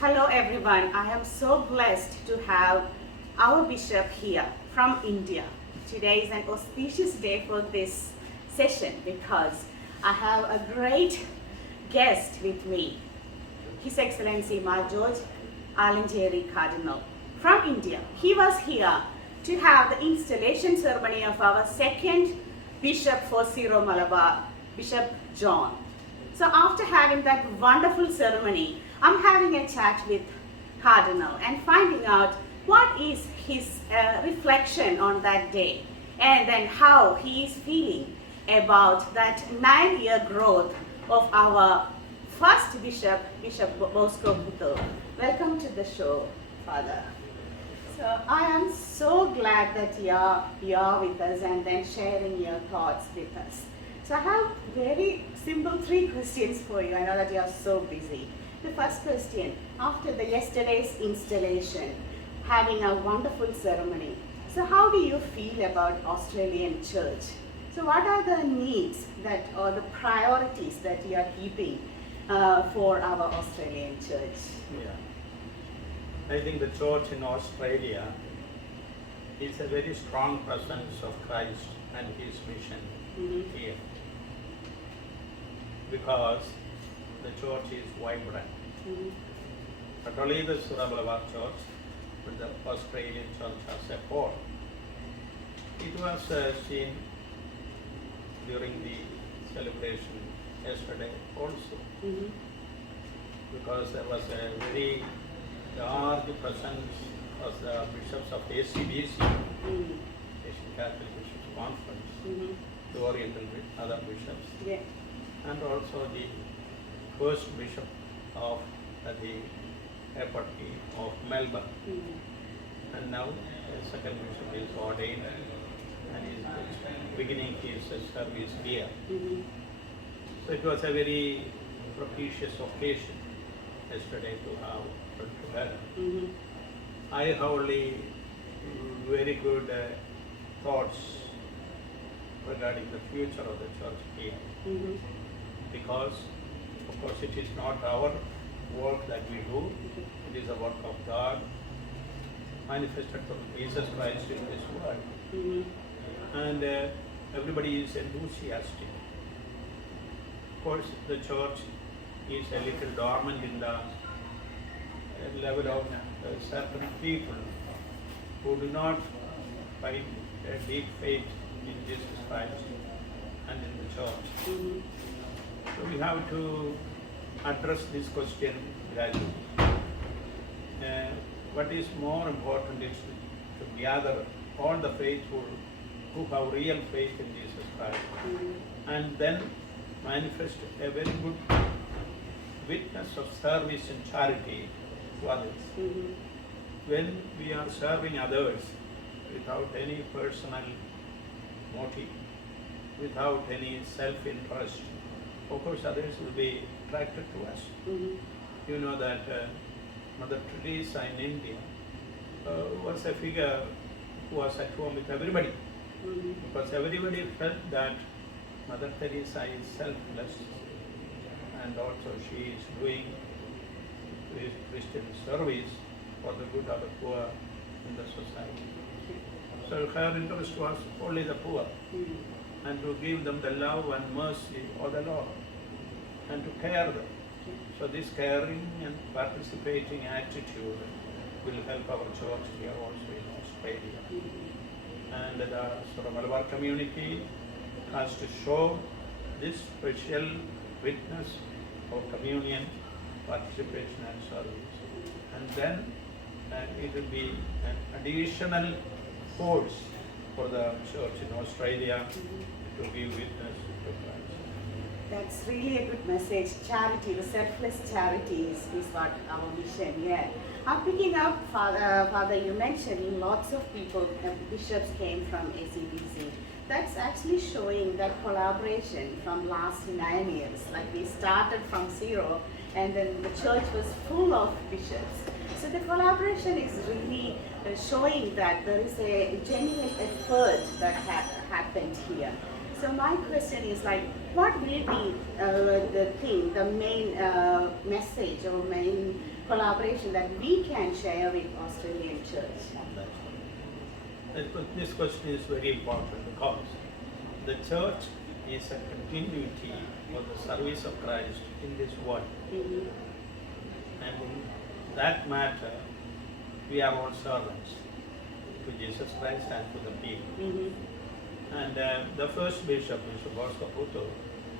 Hello everyone, I am so blessed to have our bishop here from India. Today is an auspicious day for this session because I have a great guest with me, His Excellency Mar George Alencherry Cardinal from India. He was here to have the installation ceremony of our second bishop for Syro Malabar, Bishop John. So after having that wonderful ceremony, I'm having a chat with Cardinal and finding out what is his reflection on that day and then how he is feeling about that 9-year growth of our first bishop, Bishop Bosco Butto. Welcome to the show, Father. So I am so glad that you're with us and then sharing your thoughts with us. So I have very simple 3 questions for you. I know that you are so busy. The first question, after the yesterday's installation, having a wonderful ceremony, so how do you feel about Australian church? So what are the needs that or the priorities that you are keeping for our Australian church? Yeah, I think the church in Australia is a very strong presence of Christ and His mission here, because the church is vibrant. Not only the Syro Malabar church, but the Australian church as a whole. It was seen during the celebration yesterday also, because there was a very large presence of the bishops of ACBC, Asian Catholic Bishops Conference, the Oriental other bishops, and also the first bishop of the eparchy of Melbourne. And now the second bishop is ordained and is beginning his service here. So it was a very propitious occasion yesterday to have put together. I have only very good thoughts regarding the future of the church here, because of course it is not our work that we do, it is a work of God manifested from Jesus Christ in this world. And everybody is enthusiastic. Of course the church is a little dormant in the level of certain people who do not find a deep faith in Jesus Christ and in the church. So we have to address this question gradually. What is more important is to gather all the faithful who have real faith in Jesus Christ, and then manifest a very good witness of service and charity to others. When we are serving others without any personal motive, without any self-interest, of course others will be attracted to us. You know that Mother Teresa in India was a figure who was at home with everybody, because everybody felt that Mother Teresa is selfless and also she is doing Christian service for the good of the poor in the society. So her interest was only the poor, and to give them the love and mercy of the Lord, and to care them. So this caring and participating attitude will help our church here also in Australia. And the Syro Malabar community has to show this special witness of communion, participation and service. And then it will be an additional force for the church in Australia to give witness to Christ. That's really a good message. Charity, the selfless charity is what our mission, I'm picking up, Father, you mentioned lots of people, bishops came from ACBC. That's actually showing that collaboration from last 9 years. Like we started from zero and then the church was full of bishops. So the collaboration is really showing that there is a genuine effort that happened here. So my question is like, what will be the main message or main collaboration that we can share with Australian Church? This question is very important because the church is a continuity of the service of Christ in this world. And in that matter, we are all servants to Jesus Christ and to the people. And the first bishop, Bishop Bosco Puto,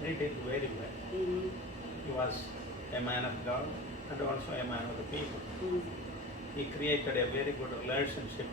did it very well. He was a man of God and also a man of the people. He created a very good relationship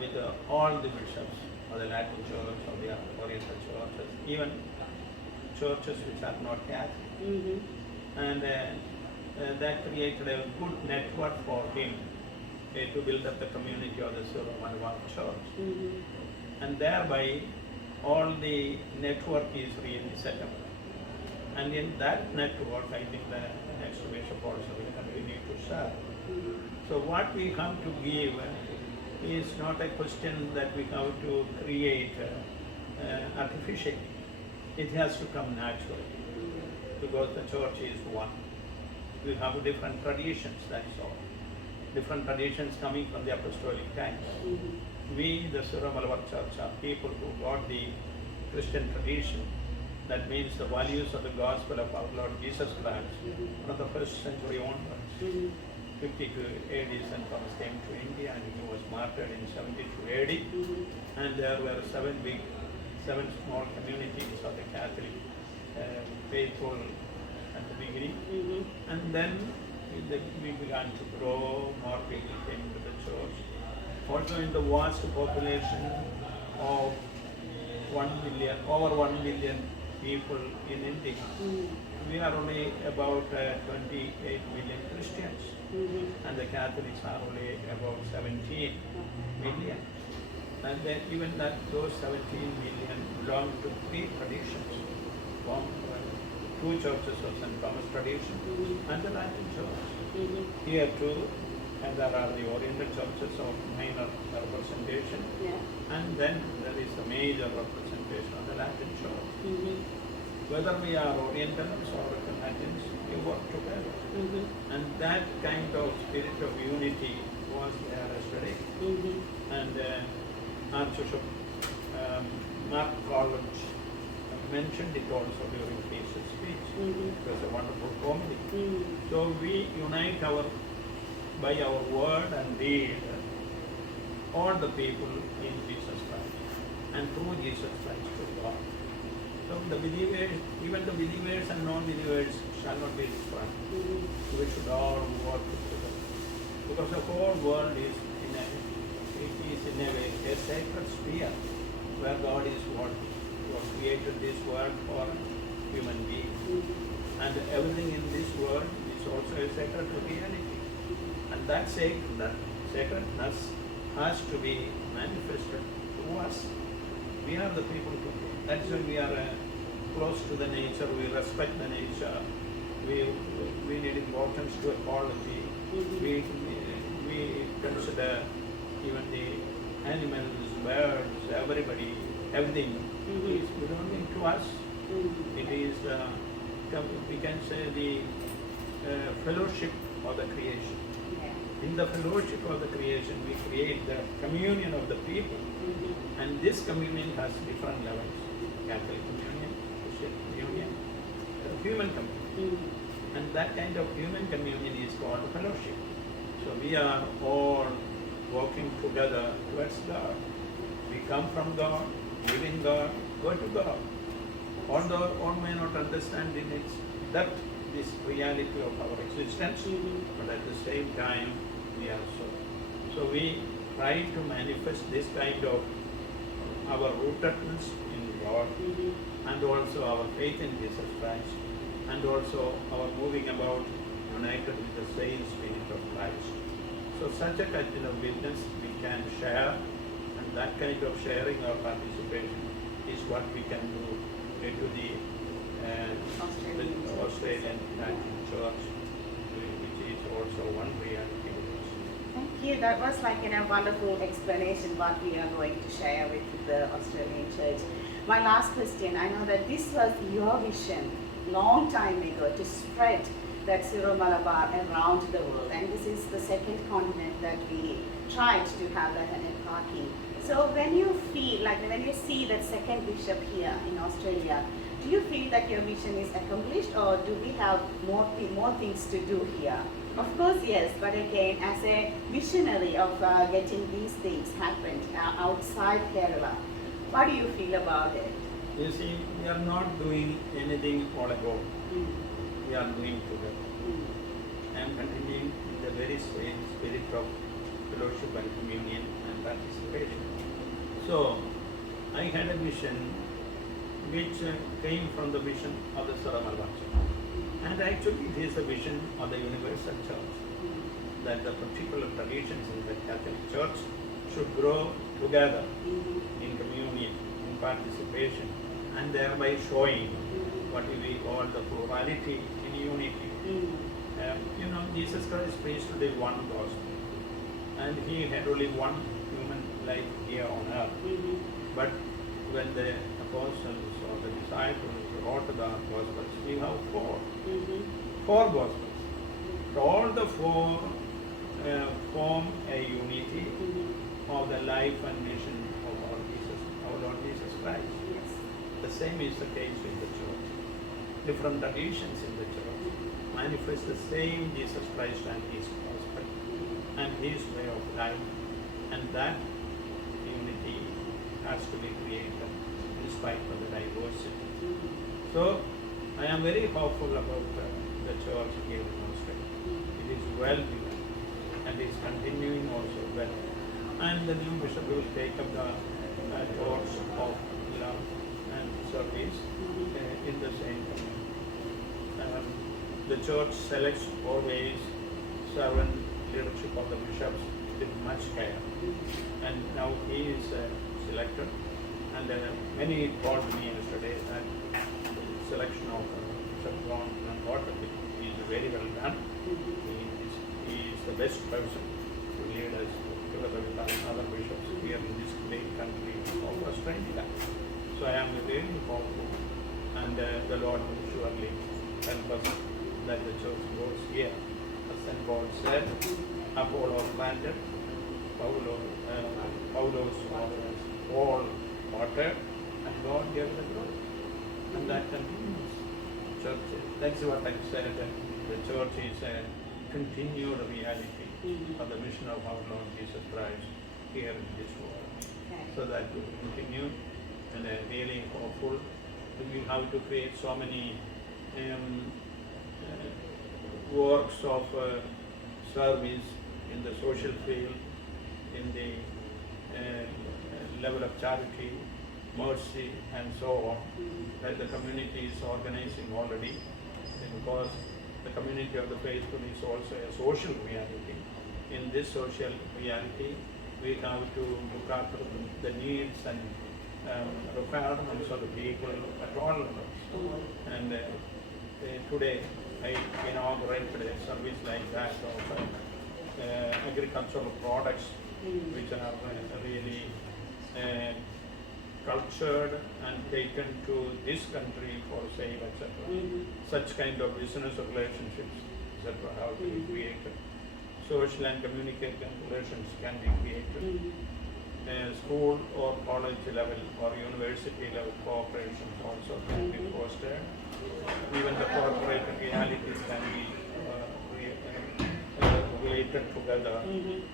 with all the bishops of the Latin Church, of the Oriental churches, even churches which are not Catholic. And that created a good network for him to build up the community of the Syro Malabar Church. And thereby all the network is really set up. And in that network, I think the next bishop also we need to serve. So what we have to give is not a question that we have to create artificially. It has to come naturally because the church is one. We have different traditions, that's all. Different traditions coming from the apostolic times. We, the Syro Malabar Church, are people who got the Christian tradition. That means the values of the gospel of our Lord Jesus Christ from the first century onwards. 52 AD, St. Thomas came to India and he was martyred in 72 AD. And there were seven small communities of the Catholic faithful at the beginning. And then we began to grow, more people came to the church. Also in the vast population of 1 million, over 1 million people in India, we are only about 28 million Christians, and the Catholics are only about 17 million. And then even those 17 million belong to three traditions. Two churches of St. Thomas tradition and the Latin Church. Here too, and there are the Oriental churches of minor representation, and then there is a major representation of the Latin Church. Whether we are Orientals or Latins, we work together. And that kind of spirit of unity was there yesterday. And Archbishop Mar George mentioned it also during his speech. It was a wonderful comedy. So we unite by our word and deed all the people in Jesus Christ and through Jesus Christ to God. So the believers, even the believers and non-believers shall not be different. We should all work together. Because the whole world is in a way a sacred sphere where God is working. God created this world for human beings. And everything in this world is also a sacred reality. And that sacredness has to be manifested to us. We are the people to do. That's why we are close to the nature, we respect the nature, we need importance to ecology, we consider even the animals, birds, everybody, everything is belonging to us. It is, we can say, the fellowship of the creation. In the fellowship of the creation, we create the communion of the people. And this communion has different levels. Catholic communion, Christian communion, human communion. And that kind of human communion is called fellowship. So we are all working together towards God. We come from God, live in God, go to God. Although all may not understand in its depth this reality of our existence, but at the same time we are so. So we try to manifest this kind of our rootedness in God, and also our faith in Jesus Christ, and also our moving about united with the same spirit of Christ. So such a kind of witness we can share, and that kind of sharing or participation is what we can do to the Australian Latin Church, which is also one reality. Thank you. That was like a wonderful explanation what we are going to share with the Australian Church. My last question, I know that this was your vision long time ago to spread that Syro Malabar around the world, and this is the second continent that we tried to have that parking. So when you feel, like when you see that second bishop here in Australia, do you feel that your mission is accomplished, or do we have more things to do here? Of course, yes, but again, as a visionary of getting these things happened outside Kerala, what do you feel about it? You see, we are not doing anything all alone. We are doing together. I am continuing in the very same spirit of fellowship and communion and participation. So, I had a vision which came from the vision of the Syro Malabar Church. And actually it is a vision of the universal church, that the particular traditions in the Catholic Church should grow together in communion, in participation, and thereby showing what we call the plurality in unity. Jesus Christ preached the one gospel, and he had only one human life here on earth. But when the apostles or the disciples wrote the gospels, we have four gospels. So all the four form a unity of the life and mission of our Lord Jesus Christ. Yes. The same is the case with the church. Different traditions in the church manifest the same Jesus Christ and His gospel and His way of life, and that unity has to be created in spite of the diversity. So I am very hopeful about the church here in Australia. It is well begun and is continuing also well. And the new bishop will take up the torch of love and service in the same community. The church selects always servant leadership of the bishops with much care. And now he is selected. And many told me yesterday that the selection of Bishop John is very well done. He is the best person to lead us together with other bishops here in this great country of Australia. So I am very hopeful, and the Lord will surely help us that the church goes here. As St. Paul said, Apollo planted, Paulos all watered, and God gave the growth. And that continues. Church, that's what I said, the church is a continued reality of the mission of our Lord Jesus Christ here in this world. Okay. So that will continue, and really hopeful. We have to create so many works of service in the social field, in the level of charity, mercy, and so on, that the community is organizing already, because the community of the faithful is also a social reality. In this social reality, we have to look after the needs and requirements of the people at all levels. And today, I inaugurated a service like that of agricultural products, which are really cultured and taken to this country for sale, etc. Such kind of business relationships, etc., have to be created. Social and communication relations can be created. School or college level or university level cooperation also can be fostered. Even the corporate realities can be related together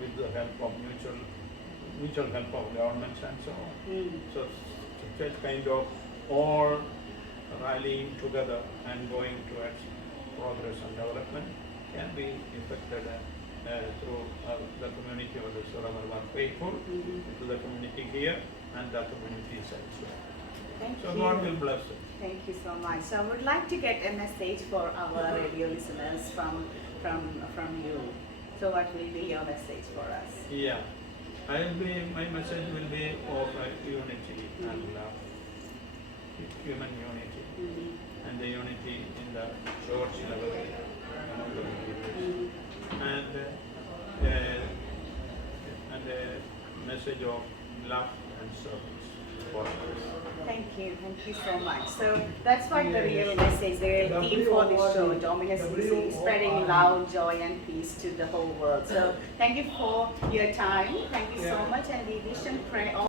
with the help of mutual help of governments and so on. So such kind of all rallying together and going towards progress and development can be effected through the community of the Syro Malabar faithful, to the community here and the communities elsewhere. Thank So you. God will bless it. Thank you so much. So I would like to get a message for our radio listeners from you. So what will be your message for us? Yeah, my message will be of unity and love, human unity, and the unity in the church level among the believers, and a message of love and service. prosperous. Thank you so much. So that's what the real message, the real theme for this show, Dominus Nissi, spreading love, joy and peace to the whole world. So thank you for your time. Thank you so much, and we wish and pray all